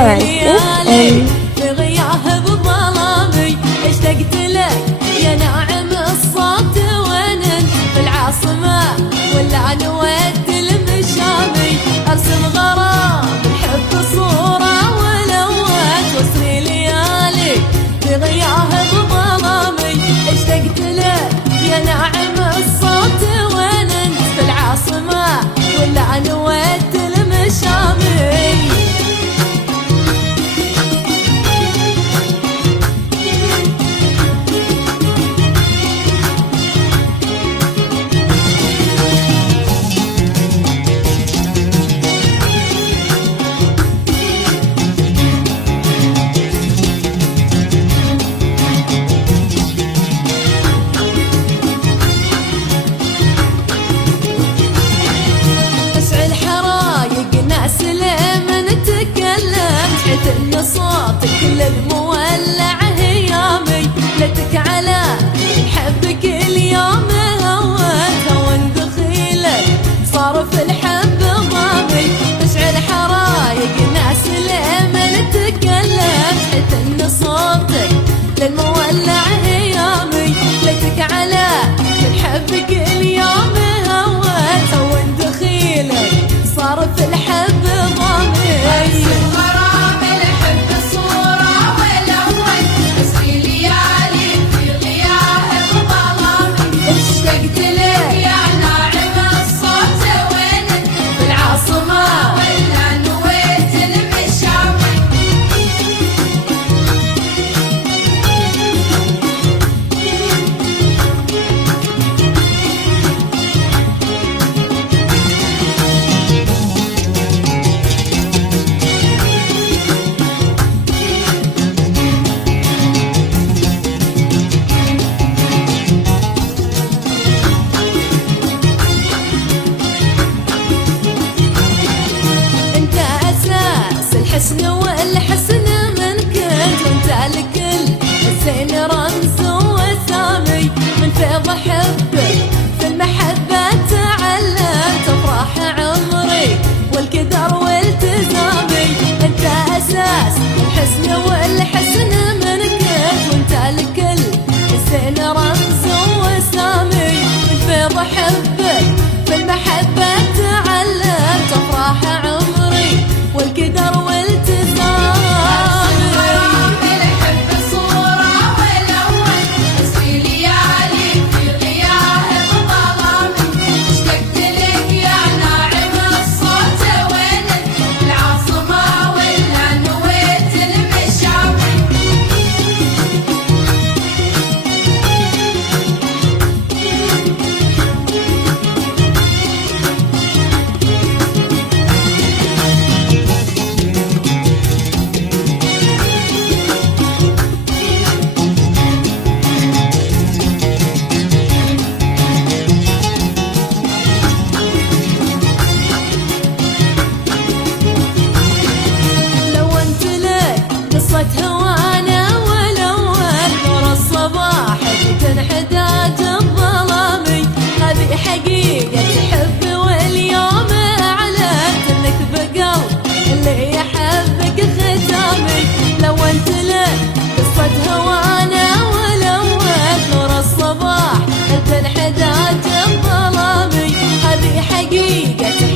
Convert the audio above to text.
FM. في غياه بظلامي اشتقت لك يا ناعم الصوت، وين في العاصمة ولا نود المشامي؟ ارسم غرام الحب صورة ولوت واسري ليالي في غياه بظلامي اشتقت لك يا ناعم الصوت، وين في العاصمة ولا نود المشامي؟ ان صوتك كل المولع هيامي لتك على حبك اليوم هون دخيلك صار في الحب ضامي تشعل حرايق ناس لمن تكلم حيث ان صوتك للمولع هيامي لتك على حبك اليوم هون دخيلك صار في الحب ضامي الحسن والحسن من كنت وانت لكل الزين رمز وسامي من فيض حبك في المحبة تعلمت افراح عمري والقدر والتزامي انت اساس الحسن والحسن من كنت وانت لكل الزين رمز وسامي من فيض حبك في المحبة تعلمت افراح عمري والقدر هوانا ولوال نور الصباح تنحدات الظلامي هذه حقيقة حب واليوم أعلنت انك بقلب اللي يحبك ختامي لو انت لك قصة هوانا ولوال نور الصباح تنحدات الظلامي هذه حقيقة